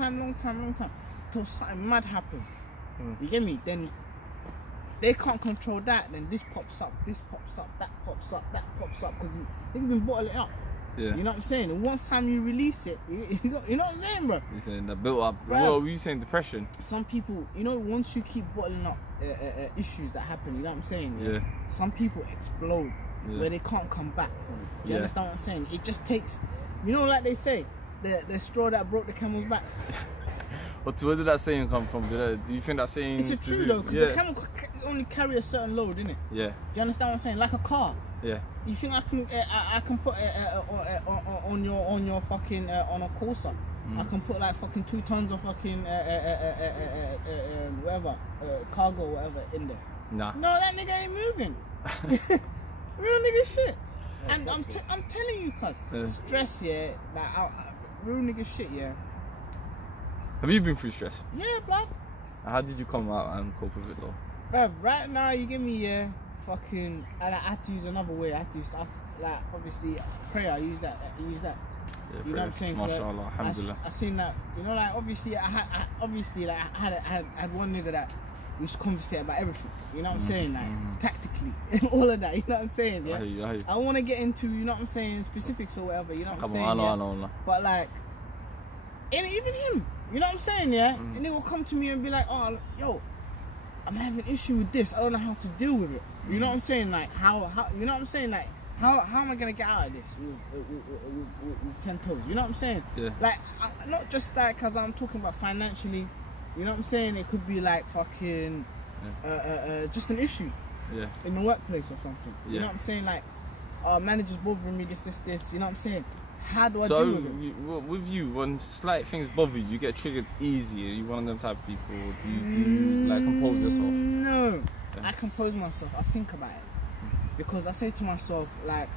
time, till something mad happens. You get me? Then they can't control that. Then this pops up, that pops up, because they've been bottling it up. Yeah. You know what I'm saying? And once time you release it, you know what I'm saying, bro? You're saying that built up. Bruv. What were you saying? Depression. Some people, you know, once you keep bottling up issues that happen, you know what I'm saying? Yeah. Some people explode where they can't come back from it. Do you understand what I'm saying? It just takes, you know, like they say, the straw that broke the camel's back. Where did that saying come from? Do you think that saying? It's true though, because the camel only carry a certain load, innit? Yeah. Do you understand what I'm saying? Like a car. Yeah. You think I can put on your fucking on a Corsa? I can put like fucking 2 tons of fucking whatever cargo or whatever in there. Nah. No, that nigga ain't moving. Real nigga shit. Yeah, and I'm telling you, cuz stress, yeah, like real nigga shit, yeah. Have you been through stress? Yeah, blood. How did you come out and cope with it though? Bruv, right now you give me fucking, and I had to use another way. I had to like obviously prayer. I use that. Yeah, you know what I'm saying? MashaAllah, alhamdulillah. I seen that. You know, like obviously I had one nigga that we used to conversate about everything. You know what I'm saying? Like tactically, all of that. You know what I'm saying? Yeah. I want to get into, you know what I'm saying, specifics or whatever. You know what I'm saying? I know. But like, and even him. You know what I'm saying, yeah? And they will come to me and be like, oh, yo, I'm having an issue with this. I don't know how to deal with it. You know what I'm saying? Like, how you know what I'm saying? Like, how am I going to get out of this with 10 toes? You know what I'm saying? Yeah. Like, not just like, because I'm talking about financially. You know what I'm saying? It could be like fucking, just an issue. Yeah. In the workplace or something. You know what I'm saying? Like, manager's bothering me, this. You know what I'm saying? How do I deal with it? With you, when slight things bother you, you get triggered easy. Are you one of them type of people? Do you like compose yourself? No, I compose myself. I think about it because I say to myself, like,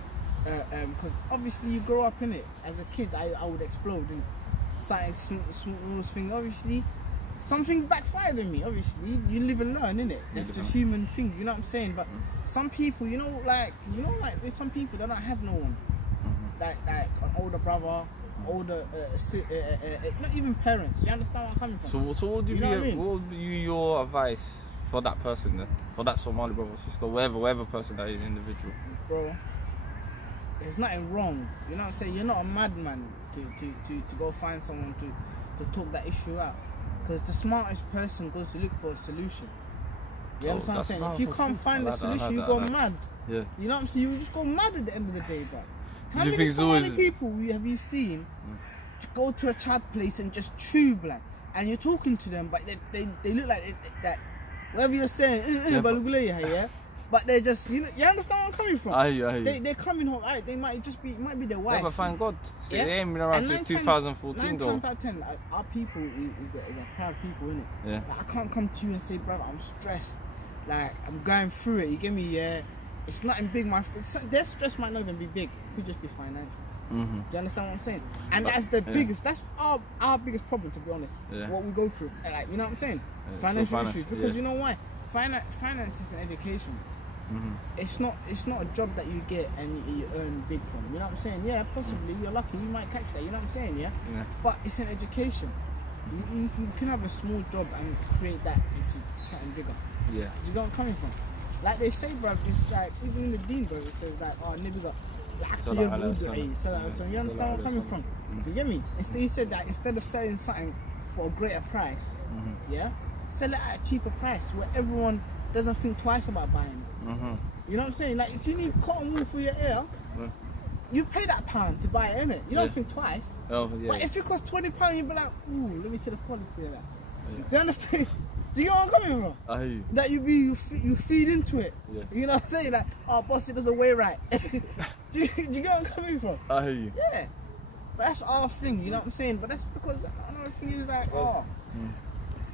because obviously you grow up in it. As a kid, I would explode in smallest thing. Obviously, some things backfired in me. Obviously, you live and learn, innit? That's just human thing. You know what I'm saying? But some people, you know, like there's some people that don't have no one. Like an older brother, older, not even parents. You understand where I'm coming from? So what would be your advice for that person then? For that Somali brother, sister, whatever person that is individual? Bro, there's nothing wrong. You know what I'm saying? You're not a madman to go find someone to talk that issue out. Because the smartest person goes to look for a solution. You understand what I'm saying? If you can't find a solution, you go mad. Yeah. You know what I'm saying? You just go mad at the end of the day, bro. How many Somali people have you seen go to a chat place and just chew, like, and you're talking to them, but they look like that whatever you're saying, but they're just, you understand where I'm coming from? They're coming home, right? They might just be, it might be their wife. Yeah, but thank God, they ain't been around since 2014 9 though. 9 times out of 10, our people is a proud people, innit? Yeah. Like, I can't come to you and say, brother, I'm stressed, like I'm going through it. You get me? Yeah. It's nothing big. Their stress might not even be big. It could just be financial. Do you understand what I'm saying? And that's the biggest. That's our biggest problem, to be honest. Yeah. What we go through, like, you know what I'm saying? Financial issues. Because you know why? Finance is an education. It's not a job that you get and you earn big from. You know what I'm saying? Yeah, possibly you're lucky. You might catch that. You know what I'm saying? Yeah. But it's an education. You can have a small job and create that into something bigger. Yeah. Do you know where I'm coming from? Like they say, bruv, it's like, even in the deen, bro, it says like, oh, nigga, so you understand where I'm coming from? You get me? He said that instead of selling something for a greater price, yeah, sell it at a cheaper price where everyone doesn't think twice about buying it. You know what I'm saying? Like, if you need cotton wool for your hair, you pay that £1 to buy it, innit? You don't think twice. But if it costs £20, you'd be like, ooh, let me see the quality of that. Do you understand? Do you know where I'm coming from? I hear you. That you feed into it. Yeah. You know what I'm saying? Like, oh, boss, it doesn't weigh right. do you get where I'm coming from? I hear you. Yeah. But that's our thing, you know what I'm saying? But that's because another thing is like,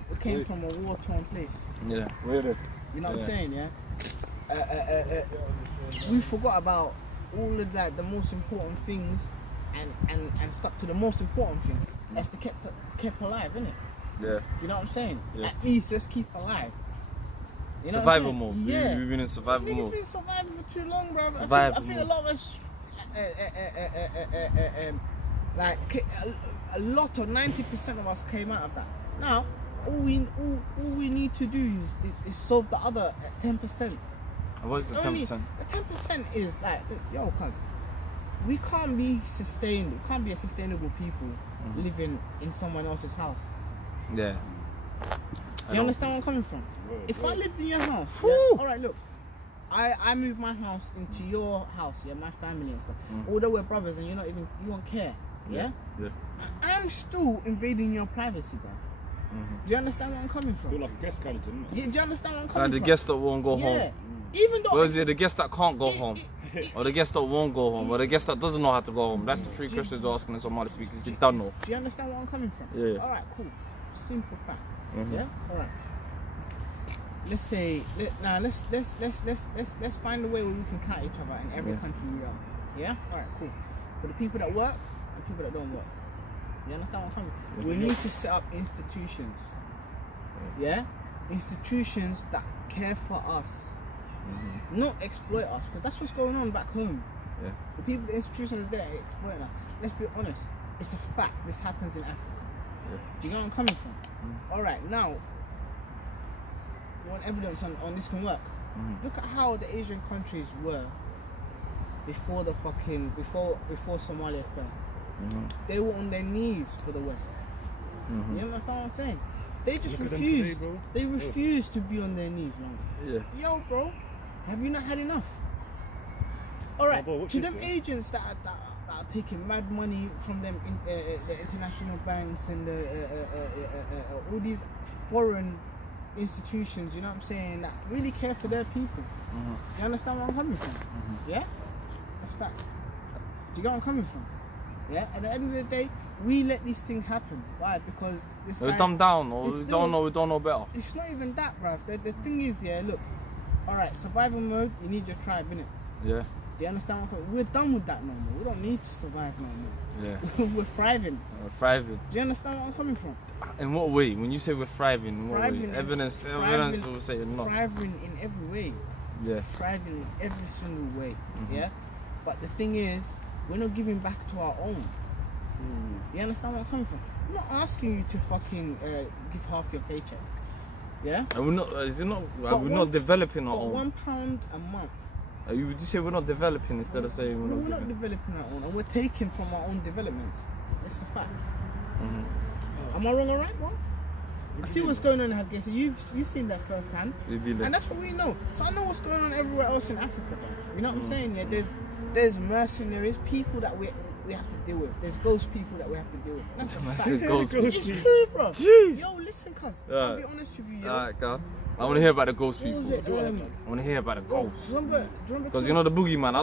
we came from a war-torn place. Yeah. Really? You know what I'm saying, yeah? We forgot about all of that, the most important things, and stuck to the most important thing. That's to keep alive, innit? Yeah. You know what I'm saying? Yeah. At least let's keep alive. You know survival mode. Yeah. We've been in survival mode. It's been surviving for too long, bro. I think a lot of us, like, a lot of 90% of us came out of that. Now, all we need to do is solve the other 10%. What is the 10%? The 10% is like, yo, cuz we can't be sustained. We can't be a sustainable people living in someone else's house. Yeah. Do you understand where I'm coming from? If I lived in your house, yeah, all right, look, I moved my house into your house, yeah, my family and stuff. Although we're brothers and you won't care, yeah. I'm still invading your privacy, bro. Do you understand where I'm coming from? Still like a guest kind of thing, Yeah, do you understand where I'm coming from? The guests that won't go home. Even though. Or is it the guest that can't go home? Or the guest that won't go home? Or the guest that doesn't know how to go home? That's the three questions we're asking in Somali speakers. You don't know. Do you understand where I'm coming from? Yeah. Alright, cool. Simple fact. Yeah? Alright. Let's say let's find a way where we can count each other in every country we are. Yeah? Alright, cool. For the people that work and people that don't work. You understand what I'm coming from? We need to set up institutions. Yeah? Institutions that care for us. Not exploit us, because that's what's going on back home. Yeah. The people, the institutions there are exploiting us. Let's be honest, it's a fact. This happens in Africa. Do you know where I'm coming from? All right, now you want evidence on this can work. Look at how the Asian countries were before the before Somalia fell. They were on their knees for the West. You understand what I'm saying? They just refused. They refused to be on their knees longer. Yo, bro, have you not had enough? All right, to them agents that are taking mad money from them, the international banks and all these foreign institutions, you know what I'm saying, that really care for their people. You understand where I'm coming from? Yeah, that's facts. Do you get where I'm coming from? Yeah, at the end of the day, we let these things happen. Why? Because this guy... We're dumbed down, or we don't know better. It's not even that, bruv. The thing is, yeah, look, alright, survival mode, you need your tribe, innit? Yeah. Do you understand what I'm saying? We're done with that no more. We don't need to survive no more. Yeah. We're thriving. We're thriving. Do you understand where I'm coming from? In what way? When you say we're thriving, in what way? Evidence will say not. Thriving in every way. Yeah. Thriving in every single way. Yeah? But the thing is, we're not giving back to our own. You understand where I'm coming from? I'm not asking you to fucking give half your paycheck. Yeah? And we're not, we're not developing our own. £1 a month. Would you say we're not developing instead of saying we're not developing our own, and we're taking from our own developments. It's the fact. Am I wrong or right, bro? I see what's going on in Hadgesa. You've seen that firsthand, and that's what we know. So I know what's going on everywhere else in Africa, bro. You know what I'm saying? Yeah, there's mercenaries, people that we have to deal with. There's ghost people that we have to deal with. That's a fact. It's true, bro. Jeez. Yo, listen, cuz. I'll be honest with you, yo. Alright, go. I want to hear about the ghost people. I want to hear about the ghosts. Because you know the boogeyman.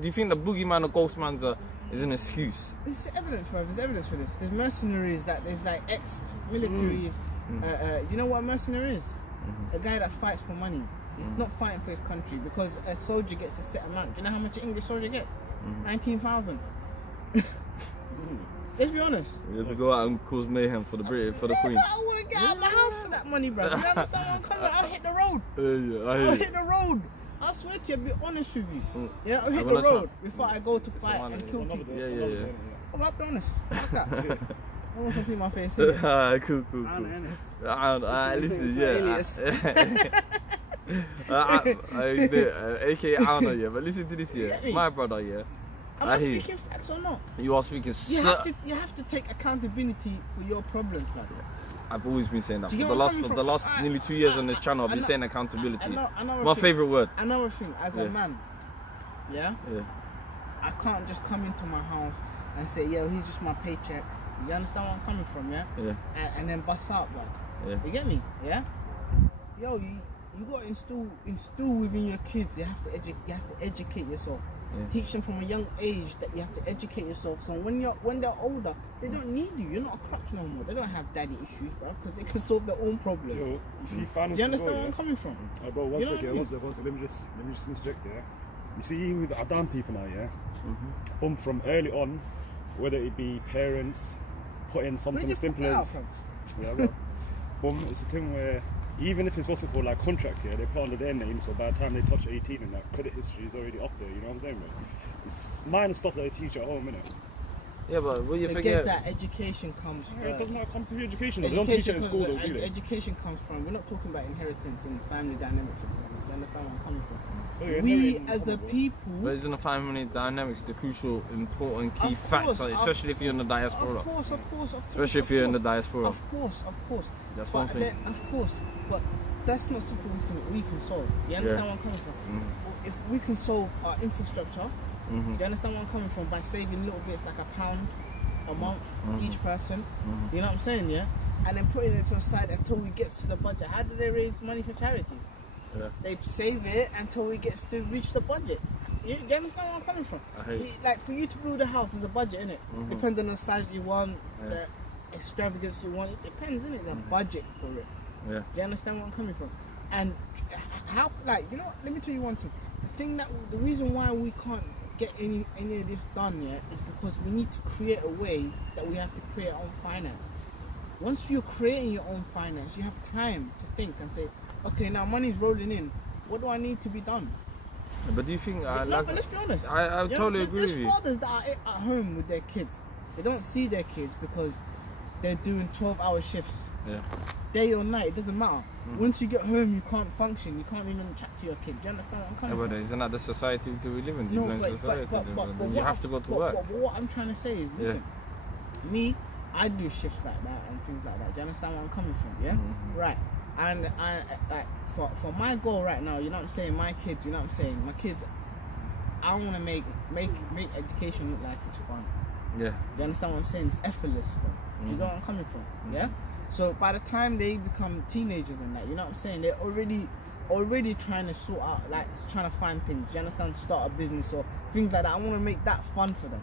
Do you think the boogeyman or ghost man's is an excuse? There's evidence, bro. There's evidence for this. There's mercenaries there's like ex-militaries. You know what a mercenary is? A guy that fights for money. He's not fighting for his country, because a soldier gets a set amount. Do you know how much an English soldier gets? 19,000. Let's be honest. We have to go out and cause mayhem for the Queen. I want to get out of my house for that money, bro. You understand where I'm coming? I'll hit the road. I'll hit the road. I swear to you, I'll be honest with you. Yeah, I'll hit the road before I go to fight and kill people. Yeah. I'll be honest. Fuck that. No one can see my face. Cool. Listen, aka Anna, yeah. But listen to this, yeah. My brother, yeah. Am I speaking facts or not? You are speaking. You have to take accountability for your problems, man. I've always been saying that. For the last nearly 2 years on this channel, I've been saying accountability. My favourite word. Another thing, as a man, I can't just come into my house and say, yo, he's just my paycheck. You understand where I'm coming from, yeah? And then bust out, blood. You get me? Yeah? Yo, you got to instill within your kids. You have to educate yourself. Teach them from a young age that you have to educate yourself. So when they're older, they don't need you. You're not a crutch no more. They don't have daddy issues, bro, because they can solve their own problems. Yo, you see, finance. Do you understand where I'm coming from? Bro, one second. Let me just interject there. You see, with Adam people now, yeah, from early on, whether it be parents putting something as simple as it's a thing where, even if it's what's called like contract, they put under their name, so by the time they touch 18 and that credit history is already up there, you know what I'm saying, bro? It's minor stuff that they teach at home, innit? Yeah, but what you forget that education comes first. It doesn't come to education. They don't teach it in school, though, do they? Education comes from. We're not talking about inheritance and family dynamics. You understand where I'm coming from? Oh, yeah, we as a people. But isn't the family dynamics the crucial, important key factor, especially if you're in the diaspora? Of course. Especially if you're in the diaspora. Of course. That's one thing. Of course, but that's not something we can solve. You understand where I'm coming from? If we can solve our infrastructure, you understand where I'm coming from, by saving little bits like £1 a month each person. You know what I'm saying, yeah? And then putting it to the side until we get to the budget. How do they raise money for charity? Yeah. They save it until we get to reach the budget. You understand where I'm coming from? Like for you to build a house is a budget, innit? Depends on the size you want, the extravagance you want. It depends, innit? The budget for it. Yeah. Do you understand where I'm coming from? And how, like, you know what? Let me tell you one thing. The reason why we can't get any of this done yet is because we need to create a way that we have to create our own finance. Once you're creating your own finance, you have time to think and say, okay, now money's rolling in. What do I need to be done? But do you think... but let's be honest. I totally agree with you. There's fathers that are at home with their kids. They don't see their kids because they're doing 12-hour shifts. Yeah. Day or night, it doesn't matter. Once you get home, you can't function. You can't even chat to your kid. Do you understand what I'm coming from? But isn't that the society we live in? No, but you have to go to work. But what I'm trying to say is, listen, me, I do shifts like that and things like that. Do you understand where I'm coming from? Yeah? Right. And I like for my goal right now, you know what I'm saying, my kids, you know what I'm saying, my kids, I want to make education look like it's fun. Yeah. Do you understand what I'm saying? It's effortless for them. Do you know where I'm coming from? Yeah. So by the time they become teenagers and that, you know what I'm saying, they're already trying to sort out, like trying to find things. Do you understand? To start a business or things like that. I want to make that fun for them.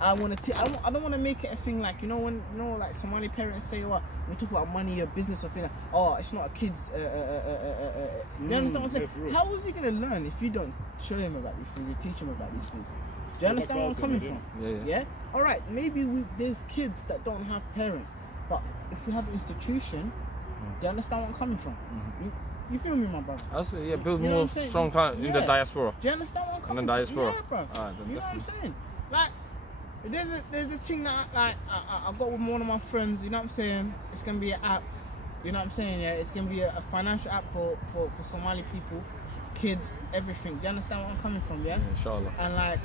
I don't want to make it a thing like, you know, when, you know, like Somali parents say, what, we talk about money or business or thing like, oh, it's not a kid's you understand what I'm saying? How is he gonna learn if you don't show him about these things, you teach him about these things? Do you understand where I'm coming from? Yeah. All right, maybe there's kids that don't have parents, but if we have an institution, do you understand where I'm coming from? You feel me, my brother? Also, yeah, build more strong time in the diaspora. Do you understand what I'm coming from? In the diaspora. Yeah, bro. You know what I'm saying? Like, there's a thing that I got with one of my friends. You know what I'm saying? It's gonna be an app. You know what I'm saying? Yeah, it's gonna be a financial app for Somali people, kids, everything. Do you understand where I'm coming from? Yeah. Inshallah. And like,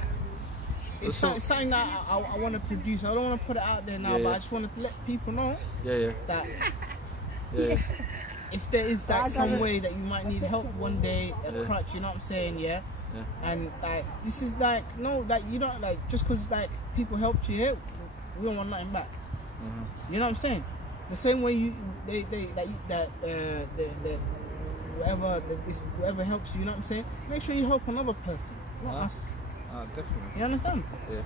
it's something that I want to produce. I don't want to put it out there now, but I just wanted to let people know that if there is like some way that you might need help one day, a crutch, you know what I'm saying, and like this is like, no, like you don't, like, just because like people helped you here, we don't want nothing back. You know what I'm saying? The same way whoever helps you, you know what I'm saying, make sure you help another person, not us. Definitely. You understand? Yeah.